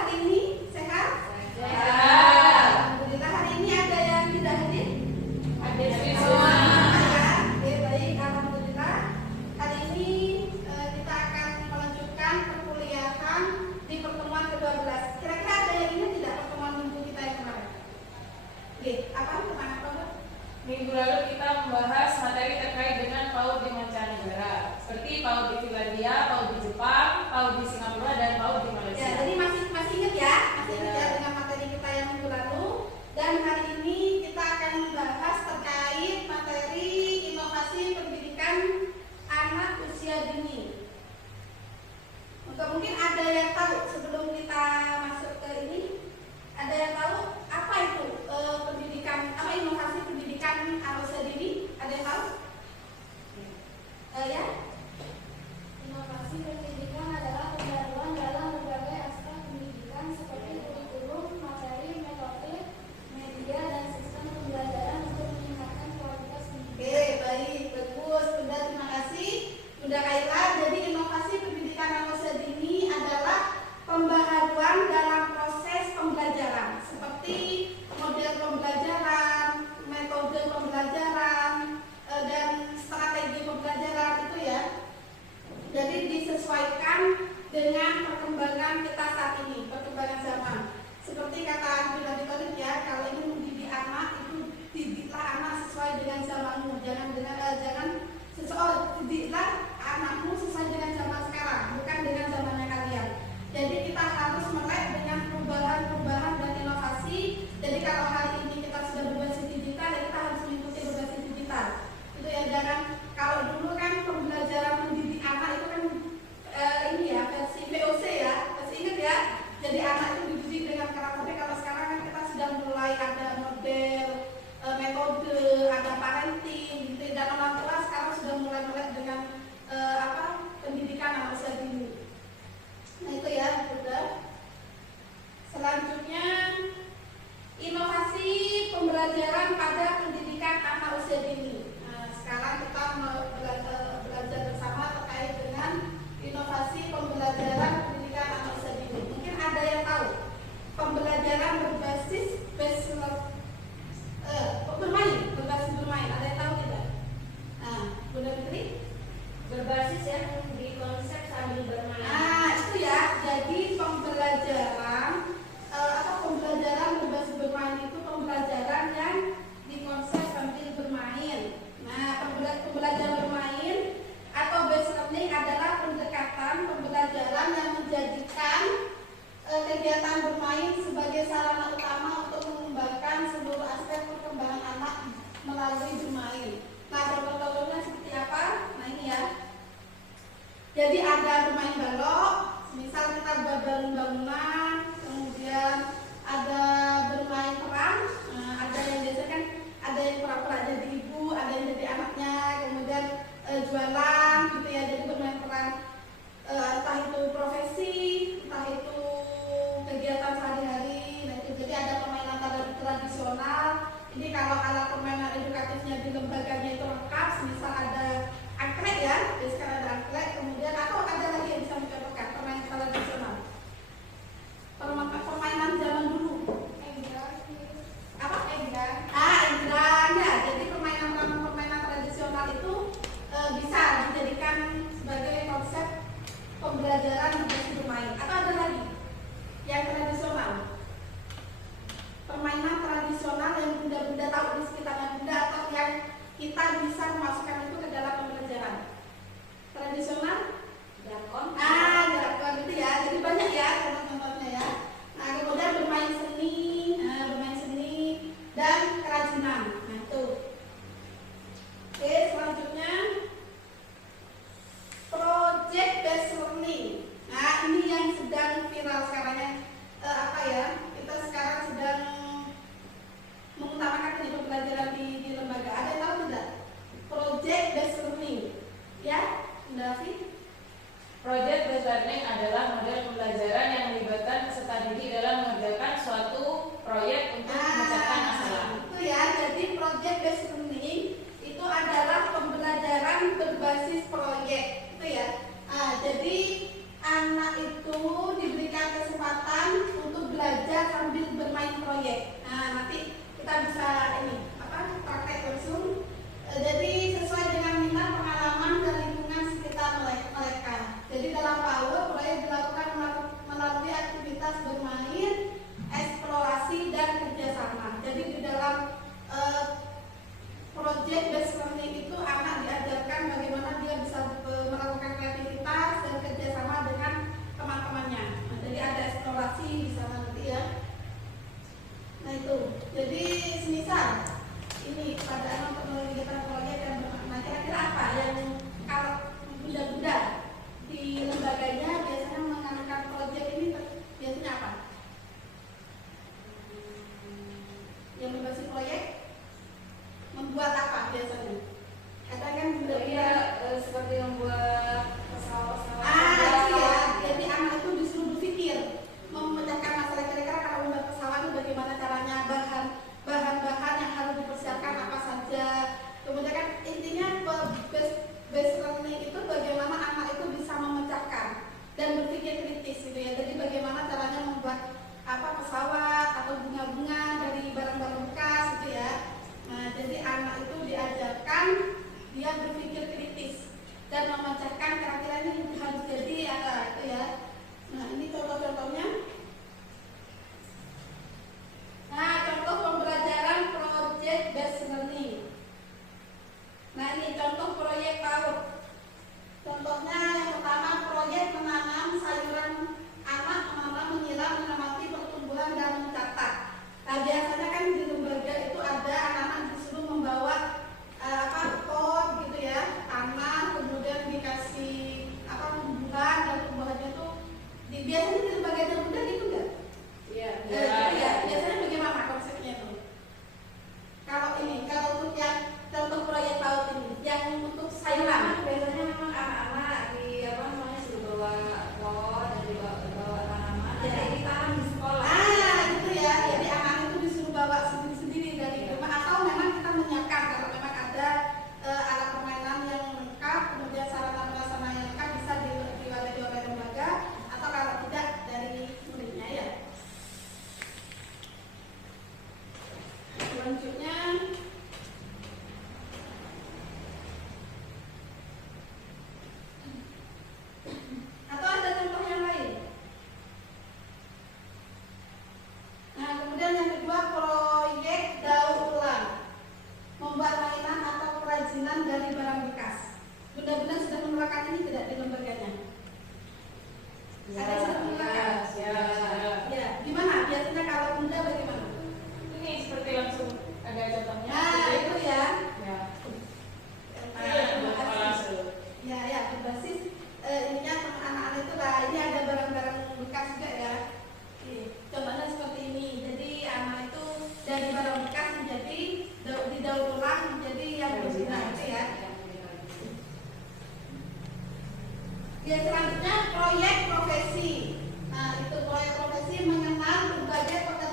hari ini sehat? Sehat. Alhamdulillah. Hari ini ada yang tidak hadir? Ada Semua. Ya, oke, baik. Alhamdulillah. Hari ini kita akan melanjutkan perkuliahan di pertemuan ke-12. Kira-kira ada yang ingat tidak pertemuan minggu kita yang kemarin? Oke, apa tentang apa, Bu? Minggu lalu kita membahas materi terkait dengan PAUD di mancanegara, seperti PAUD di Finlandia, PAUD di Jepang, PAUD di Singapura, dan PAUD di Malaysia. Ya, jadi masih ingat ya, dengan materi kita yang minggu lalu. Dan hari ini kita akan membahas terkait materi inovasi pendidikan anak usia dini. Untuk mungkin ada yang tahu sebelum kita masuk ke ini, ada yang tahu apa itu pendidikan, apa inovasi pendidikan anak usia dini? Ada yang tahu? Ya? Inovasi pendidikan adalah pembaruan dalam berbagai aspek pendidikan seperti kurikulum, materi, metode, media, dan sistem pembelajaran untuk meningkatkan kualitas pendidikan. Oke, baik, bagus, Bunda, terima kasih. Bunda Kaila, jadi inovasi pendidikan anak usia dini adalah pembaharuan dalam proses pembelajaran, seperti model pembelajaran, metode pembelajaran, dan strategi pembelajaran itu ya. Jadi disesuaikan dengan perkembangan kita saat ini, perkembangan zaman. Seperti kata Bunda Ditorik ya, kalau ingin mendidik anak itu didiklah anak sesuai dengan zamanmu, didiklah anakmu sesuai dengan zaman sekarang, bukan dengan zamannya kalian. Jadi kita harus melek dengan perubahan dan inovasi. Jadi kalau hari ini kita sudah berbasis digital, ya kita harus mengikuti berbasis digital. Itu ya, jangan kalau dulu kan pembelajaran mendidik anak itu kan ini ya versi VOC ya, masih ingat ya. Jadi anak itu dididik dengan karakter. Kalau sekarang kan kita sudah mulai ada model, metode, ada parenting, gitu. Dan orang tua sekarang sudah mulai melek dengan pendidikan anak usia dini. Nah itu ya, sudah. Selanjutnya inovasi pembelajaran pada pendidikan anak usia dini. Nah, sekarang kita belajar bersama terkait dengan inovasi pembelajaran pendidikan anak usia dini. Mungkin ada yang tahu pembelajaran berbasis bermain. Ada yang tahu tidak? Nah, Bunda Fitri? Berbasis yang di konsep sambil bermain. Nah, itu ya. Jadi pembelajaran berbasis bermain itu pembelajaran yang dikonsep sambil bermain. Nah, pembelajaran bermain atau based learning adalah pendekatan pembelajaran yang menjadikan kegiatan bermain sebagai sarana utama untuk mengembangkan seluruh aspek perkembangan anak melalui bermain. Nah, contoh-contohnya seperti apa? Nah, ini ya. Jadi ada bermain balok, misal kita buat bangunan, kemudian ada bermain peran, ada yang biasa kan ada yang pura-pura jadi ibu, ada yang jadi anaknya, kemudian jualan gitu ya, jadi bermain peran, entah itu profesi, entah itu kegiatan sehari-hari. Nah itu jadi ada permainan tradisional. Ini kalau alat permainan edukatifnya di lembaganya itu lengkap, misal ada angklek ya, sekarang ada angklek, kemudian atau ada lagi yang bisa mencontohkan permainan tradisional, permainan zaman dulu. Enggrang ya. Jadi permainan tradisional itu bisa dijadikan sebagai konsep pembelajaran berbasis bermain. Atau ada lagi yang tradisional, permainan tradisional yang bunda-bunda tahu di sekitarnya bunda atau yang kita bisa memasukkan itu ke dalam pembelajaran tradisional. Drakon. Drakon itu ya. Jadi banyak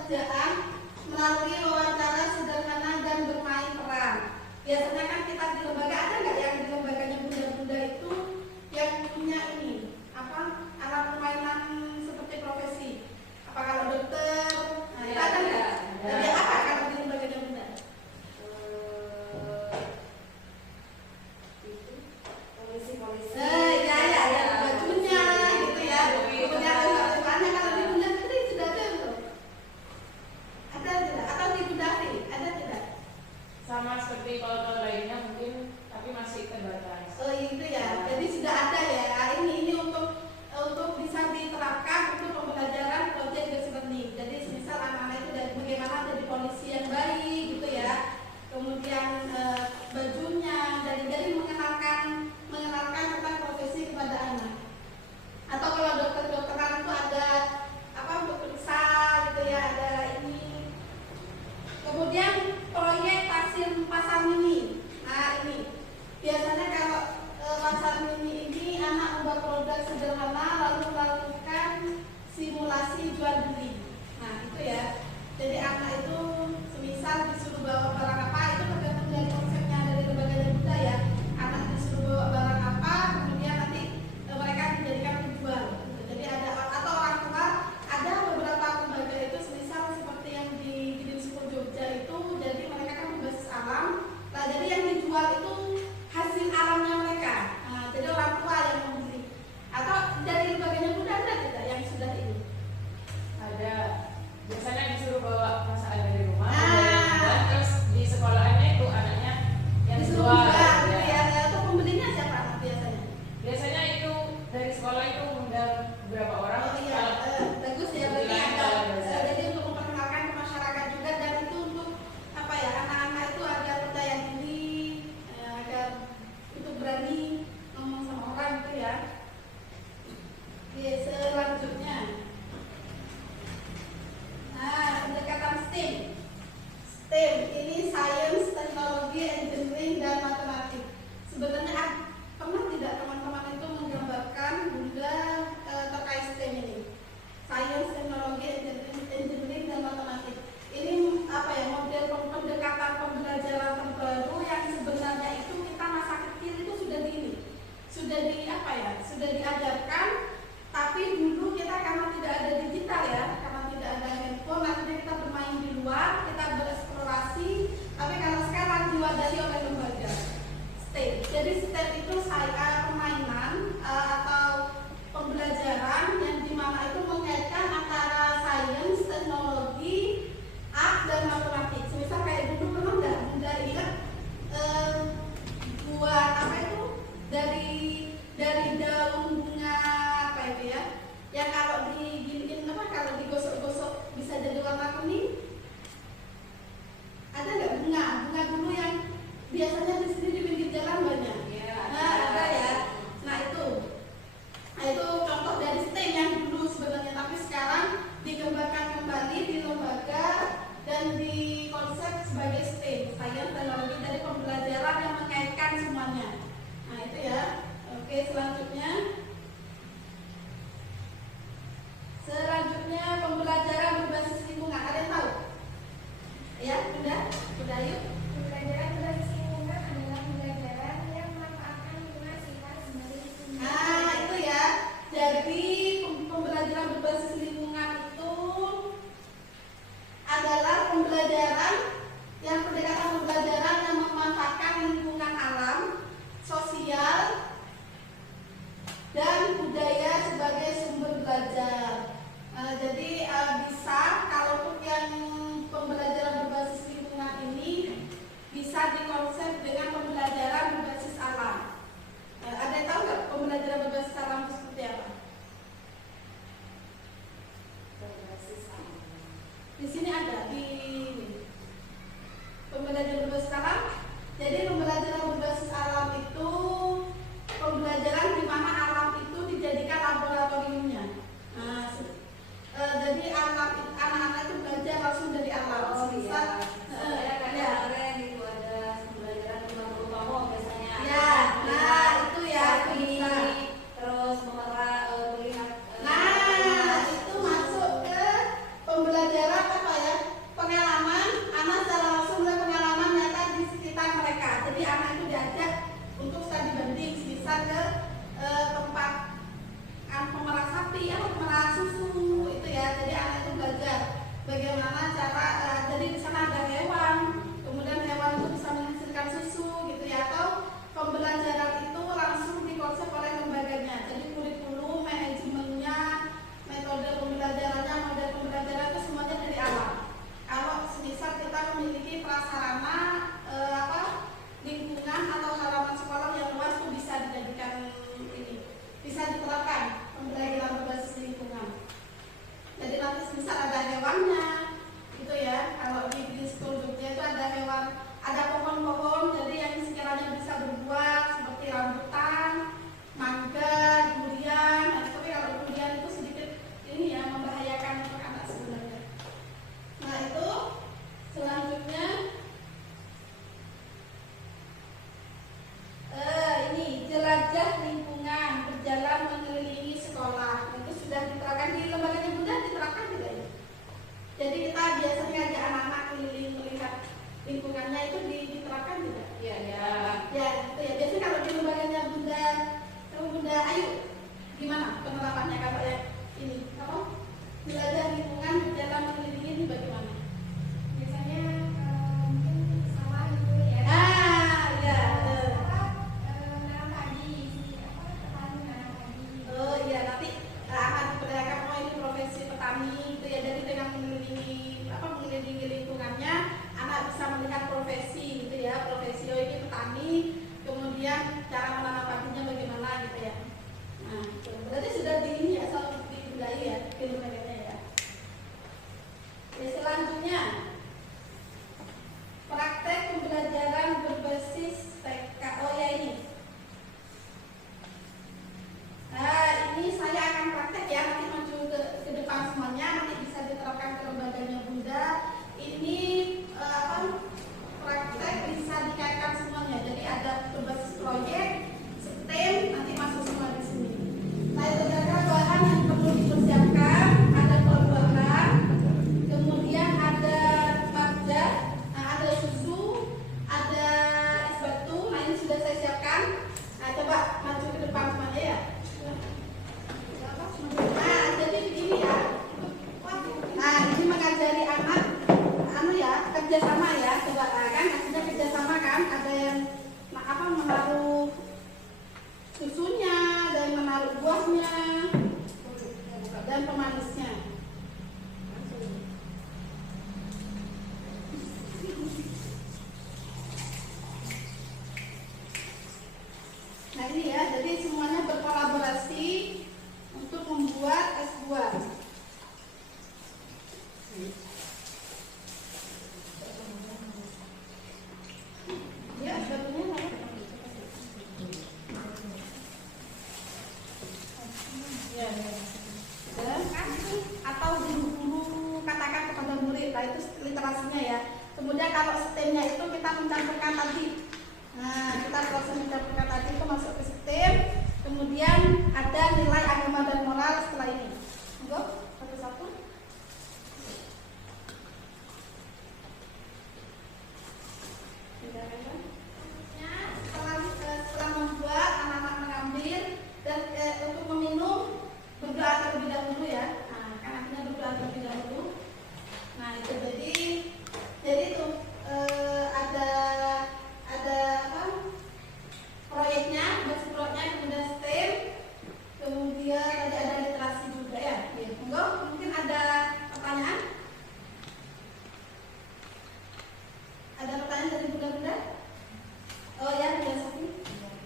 pekerjaan melalui wawancara sederhana dan bermain peran. Biasanya kan kita di lembaga, ada nggak yang di lembaganya bunda-bunda itu yang punya ini apa alat permainan seperti profesi? Apa kalau dokter? Nah, itu ada nggak? Jadi apa kalau di lembaganya bunda? Polisi. Ya, bajunya gitu ya. Kemudian alat-alatnya kalau di bunda sendiri sudah ada belum? Ada tidak? Atau di bunda Afri? Ada tidak? Sama seperti kalau lainnya mungkin, tapi masih terbatas. Oh itu ya, jadi sudah ada ya. Ini untuk bisa diterapkan untuk pembelajaran project based learning. Jadi misal anak-anak itu dari bagaimana jadi polisi yang baik gitu ya. Kemudian bajunya, jadi mengenalkan tentang profesi kepada anak. Atau kalau dokter-dokteran itu ada apa untuk periksa gitu ya, ada ini. Kemudian proyek pasar mini. Nah ini biasanya kalau pasar mini ini anak membuat produk sederhana lalu melakukan simulasi jual beli. Nah itu ya. Jadi anak itu semisal disuruh bawa barang apa, itu tergantung dari konsepnya dari lembaganya Buddha ya. Anak disuruh bawa barang apa, kemudian nanti mereka dijadikan penjual. Gitu. Jadi ada atau orang tua, ada beberapa lembaga itu semisal seperti yang di Gidin Sepur Jogja itu, jadi mereka kan berbasis alam. Nah, jadi yang dijual itu hasil alamnya mereka. Nah, jadi orang tua yang membeli. Atau dari lembaganya Buddha ada tidak yang sudah ini? Ada. Biasanya disuruh bawa masakan dari rumah, Nah. dan terus di sekolahannya itu anaknya yang Disuruh jual. jual, gitu Ya. ya. Atau pembelinya siapa anak biasanya? Biasanya itu dari sekolah itu mengundang beberapa orang. Oh iya, bagus ya, berarti Kebetulan ada. kalau ada. Jadi untuk memperkenalkan ke masyarakat juga, dan itu untuk apa ya, anak-anak itu agar percaya diri, agar untuk berani ngomong sama orang gitu ya. Oke, selanjutnya. Nah, pendekatan STEM. STEM ini science, teknologi, engineering, dan matematik. Sebenarnya pernah tidak teman-teman itu menggambarkan bunda terkait STEM ini? Science, teknologi, engineering, dan matematik. Ini apa ya, model pendekatan pembelajaran terbaru yang sebenarnya itu kita masa kecil itu sudah diajarkan, tapi dulu kita karena tidak ada digital ya, karena tidak ada handphone, akhirnya kita bermain di luar, kita bereksplorasi. Tapi kalau sekarang diwadahi oleh lembaga STEM. Jadi STEM itu permainan atau pembelajaran yang dimana itu mengaitkan antara sains, teknologi, art, dan matematik. Semisal kayak dulu pernah nggak Bunda ingat buat apa itu dari daun bunga apa itu ya, yang kalau diginiin apa, kalau digosok-gosok bisa jadi warna kuning. Ada nggak bunga dulu yang biasanya di sini di pinggir jalan banyak? Nah, ada ya. Nah itu contoh dari STEM yang dulu sebenarnya, tapi sekarang dikembangkan kembali di lembaga dan di konsep sebagai STEM, sains, teknologi, dari pembelajaran yang mengaitkan semuanya. Nah itu ya. Oke, selanjutnya pembelajaran berbasis lingkungan. Ada yang tahu? Ya, Bunda yuk. Pembelajaran berbasis lingkungan adalah pembelajaran yang memanfaatkan lingkungan sekitar sebagai sumber. Nah itu ya. Jadi pembelajaran berbasis lingkungan itu adalah pembelajaran yang pendekatan pembelajaran yang memanfaatkan lingkungan alam, sosial, dan budaya sebagai sumber belajar. Jadi bisa kalau untuk yang pembelajaran berbasis lingkungan ini bisa dikonsep dengan pembelajaran berbasis alam. Ada yang tahu nggak pembelajaran berbasis alam itu seperti apa? Di sini ada di pembelajaran berbasis alam. Jadi pembelajaran berbasis alam itu pembelajaran di mana alam itu dijadikan laboratoriumnya. Nah, jadi anak-anak itu belajar langsung dari alam. Misal, Kadang-kadang itu ada pembelajaran rumah utama biasanya. Ya, nah itu ya bisa. Terus melihat Nah, itu masuk ke pembelajaran apa ya? kerjasama ya, coba kan hasilnya kerjasama kan, ada yang menaruh susunya, ada yang menaruh buahnya dan pemanisnya. Nah ini ya, jadi semuanya berkolaborasi untuk membuat es buah. Ya, sebetulnya atau guru-guru katakan kepada murid, nah itu literasinya ya. Kemudian kalau sistemnya itu kita mencampurkan tadi. Nah, kita proses mencampurkan tadi itu masuk ke sistem. Kemudian ada nilai agama dan moral setelah ini. Monggo, satu-satu. Setelah membuat, anak-anak mengambil dan untuk meminum berdoa terlebih dahulu ya. Nah, kan artinya berdoa terlebih dahulu. Nah itu jadi itu ada apa proyeknya, proyeknya kemudian STEM, kemudian ada literasi juga ya. Monggo, mungkin ada pertanyaan? Ada pertanyaan dari bunda-bunda? Oh ya, Bunda Sofi.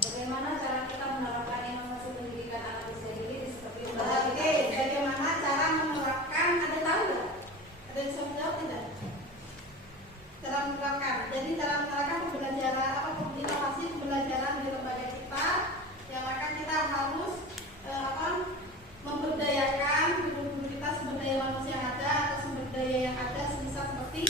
Bagaimana cara kita menerapkan inovasi pendidikan anak usia dini seperti itu? Oke, bagaimana cara menerapkan? Ada tahu nggak? Ada yang bisa menjawab tidak? Cara menerapkan. Jadi cara menerapkan pembelajaran inovasi pembelajaran di lembaga kita, yang maka kita harus memberdayakan guru-guru kita sumber daya manusia yang ada atau sumber daya yang ada sebisa seperti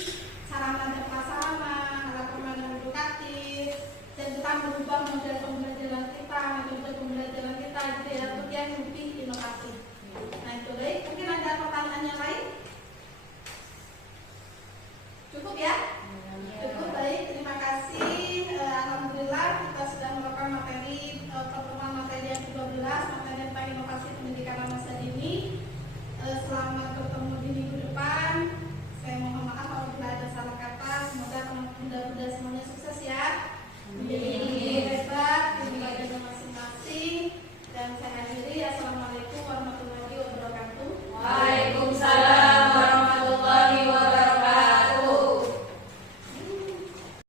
sarana dan prasarana, alat permainan edukatif, dan kita merubah model pembelajaran kita, metode pembelajaran kita gitu ya, untuk yang lebih inovatif. Nah itu baik. Mungkin ada pertanyaan yang lain? Cukup ya?